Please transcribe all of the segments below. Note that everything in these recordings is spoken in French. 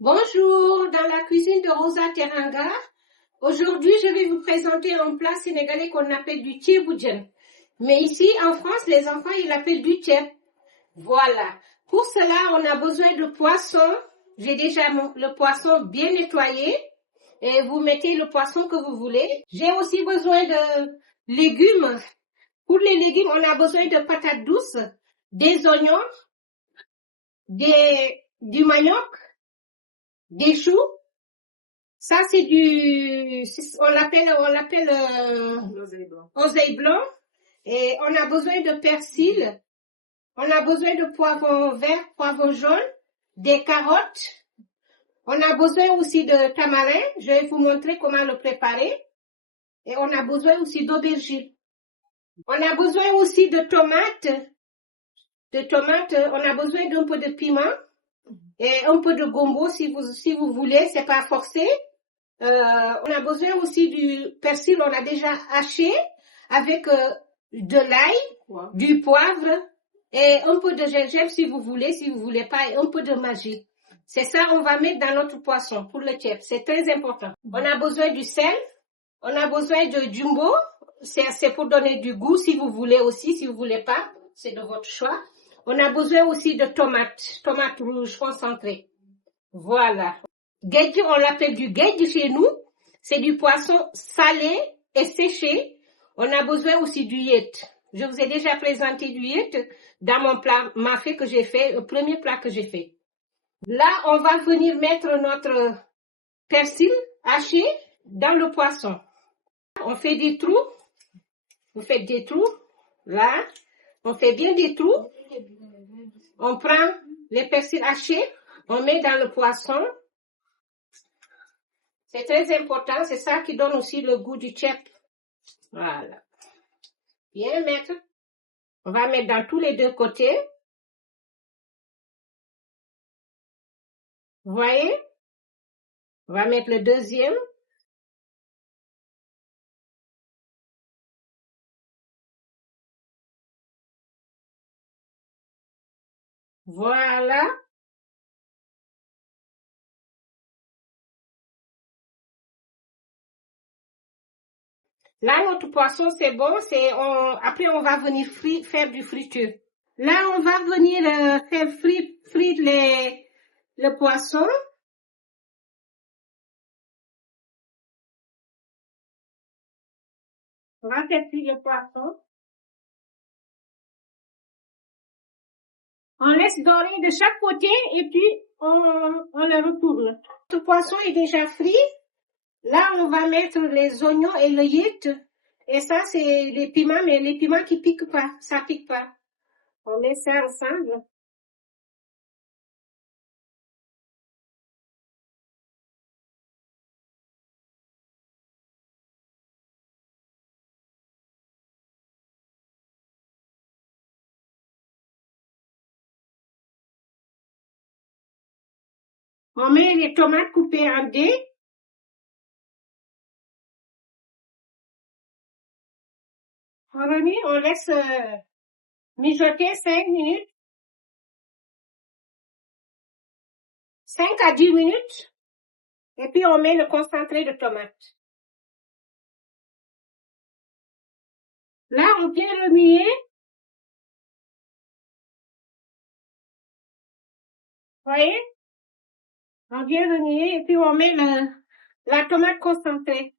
Bonjour, dans la cuisine de Rosa Teranga. Aujourd'hui, je vais vous présenter un plat sénégalais qu'on appelle du ceebu-jën. Mais ici, en France, les enfants, ils l'appellent du ceeb. Voilà. Pour cela, on a besoin de poisson. J'ai déjà le poisson bien nettoyé. Et vous mettez le poisson que vous voulez. J'ai aussi besoin de légumes. Pour les légumes, on a besoin de patates douces, des oignons, du manioc, des choux. Ça, c'est on l'appelle oseille blanc. Et on a besoin de persil. On a besoin de poivron vert, poivron jaune, des carottes. On a besoin aussi de tamarin. Je vais vous montrer comment le préparer. Et on a besoin aussi d'aubergine. On a besoin aussi de tomates. On a besoin d'un peu de piment et un peu de gombo si vous voulez. C'est pas forcé. On a besoin aussi du persil, on a déjà haché avec de l'ail, du poivre et un peu de gingembre si vous voulez pas, et un peu de magie. C'est ça, on va mettre dans notre poisson pour le ceeb. C'est très important. On a besoin du sel, on a besoin de jumbo, c'est pour donner du goût si vous voulez aussi, si vous voulez pas, c'est de votre choix. On a besoin aussi de tomates rouges concentrées. Voilà. Guedji, on l'appelle du guedji chez nous. C'est du poisson salé et séché. On a besoin aussi du yet. Je vous ai déjà présenté du yet dans mon plat mafé que j'ai fait, le premier plat que j'ai fait. Là, on va venir mettre notre persil haché dans le poisson. On fait des trous. Vous faites des trous. Là, on fait bien des trous. On prend les persils hachés, on met dans le poisson. C'est très important, c'est ça qui donne aussi le goût du ceeb. Voilà. Bien mettre. On va mettre dans tous les deux côtés. Vous voyez? On va mettre le deuxième. Voilà. Là, notre poisson, c'est bon. Après, on va venir faire du friture. Là, on va venir faire frire le poisson. On va faire frire le poisson. On laisse dorer de chaque côté et puis on le retourne. Le poisson est déjà frit. Là, on va mettre les oignons et le yet. Et ça, c'est les piments, mais les piments qui piquent pas. Ça pique pas. On met ça ensemble. On met les tomates coupées en dés. On remet, on laisse mijoter 5 minutes. 5 à 10 minutes. Et puis, on met le concentré de tomate. Là, on vient remuer. Voyez? On vient remuer et puis on met la tomate concentrée.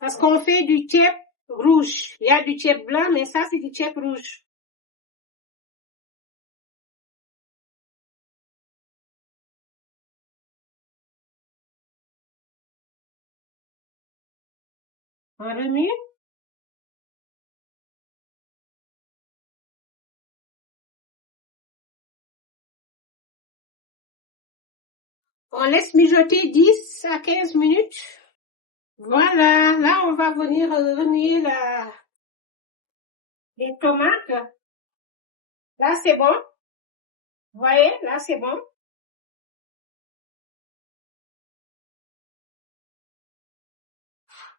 Parce qu'on fait du ceeb rouge. Il y a du ceeb blanc, mais ça, c'est du ceeb rouge. On remue. On laisse mijoter 10 à 15 minutes. Voilà, là on va venir remuer les tomates. Là c'est bon. Vous voyez, là c'est bon.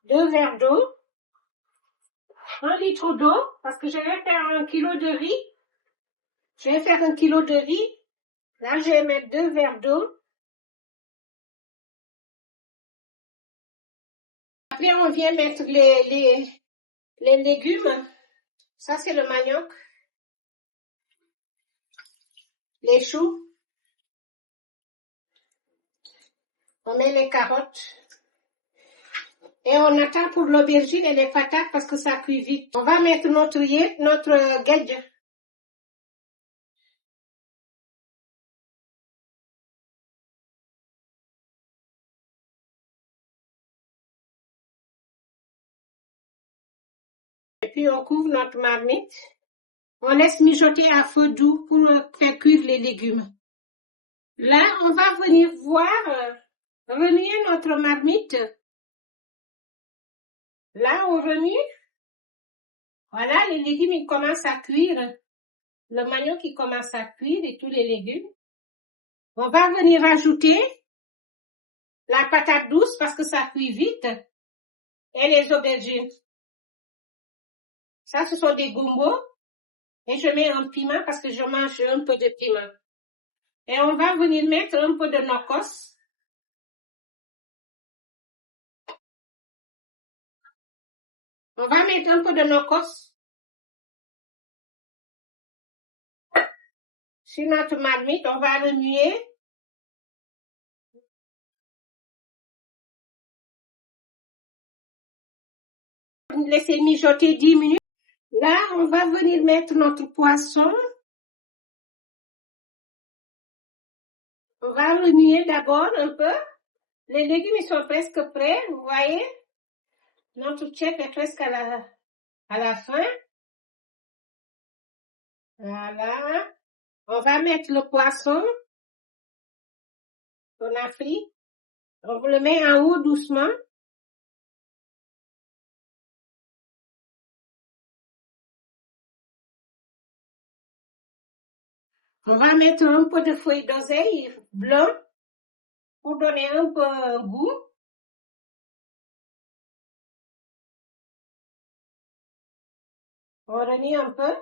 Deux verres d'eau. 1 litre d'eau, parce que je vais faire 1 kilo de riz. Je vais faire 1 kilo de riz. Là, je vais mettre 2 verres d'eau. Après, on vient mettre les légumes. Ça, c'est le manioc. Les choux. On met les carottes. Et on attend pour l'aubergine et les patates parce que ça cuit vite. On va mettre notre guedje. Et puis on couvre notre marmite. On laisse mijoter à feu doux pour faire cuire les légumes. Là, on va venir voir, remuer notre marmite. Là, on remue. Voilà, les légumes, ils commencent à cuire. Le manioc qui commence à cuire et tous les légumes. On va venir ajouter la patate douce parce que ça cuit vite. Et les aubergines. Ça, ce sont des gumbos. Et je mets un piment parce que je mange un peu de piment. Et on va venir mettre un peu de nokos. On va mettre un peu de nokos sur notre marmite. On va remuer. Laisser mijoter 10 minutes. Là, on va venir mettre notre poisson. On va remuer d'abord un peu. Les légumes, ils sont presque prêts, vous voyez. Notre chef est presque à la fin. Voilà. On va mettre le poisson qu'on a pris. On le met en haut doucement. On va mettre un peu de feuilles d'oseille blanc pour donner un peu un goût. On remue un peu.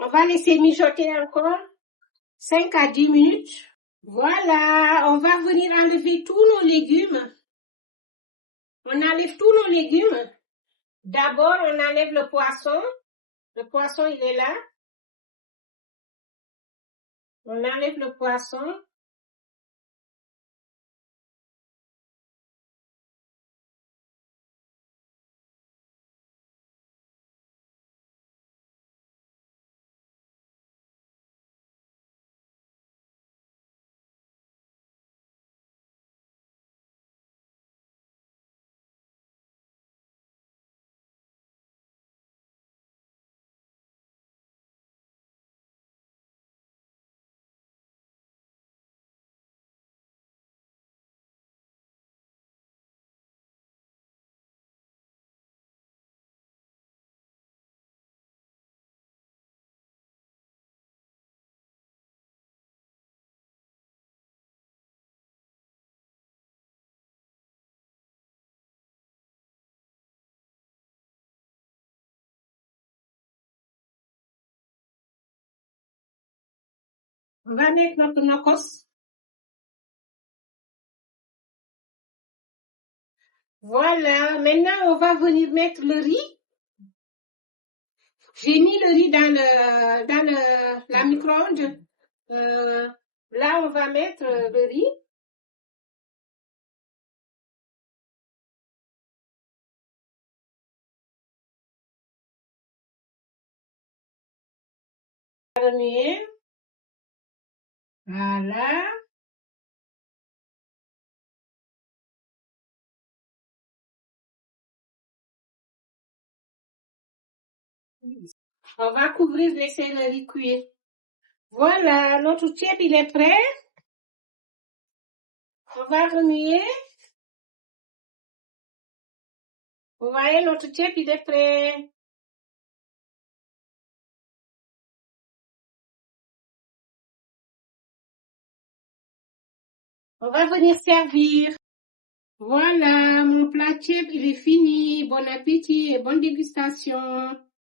On va laisser mijoter encore 5 à 10 minutes. Voilà, on va venir enlever tous nos légumes. On enlève tous nos légumes. D'abord, on enlève le poisson. Le poisson, il est là. On enlève le poisson. On va mettre notre nokos. Voilà, maintenant on va venir mettre le riz. J'ai mis le riz dans la micro-ondes. Là, on va mettre le riz. Remuer. Voilà. On va couvrir, laisser le riz cuire. Voilà, notre chef, il est prêt. On va remuer. Vous voyez, notre chip, il est prêt. On va venir servir. Voilà, mon plat chip, il est fini. Bon appétit et bonne dégustation.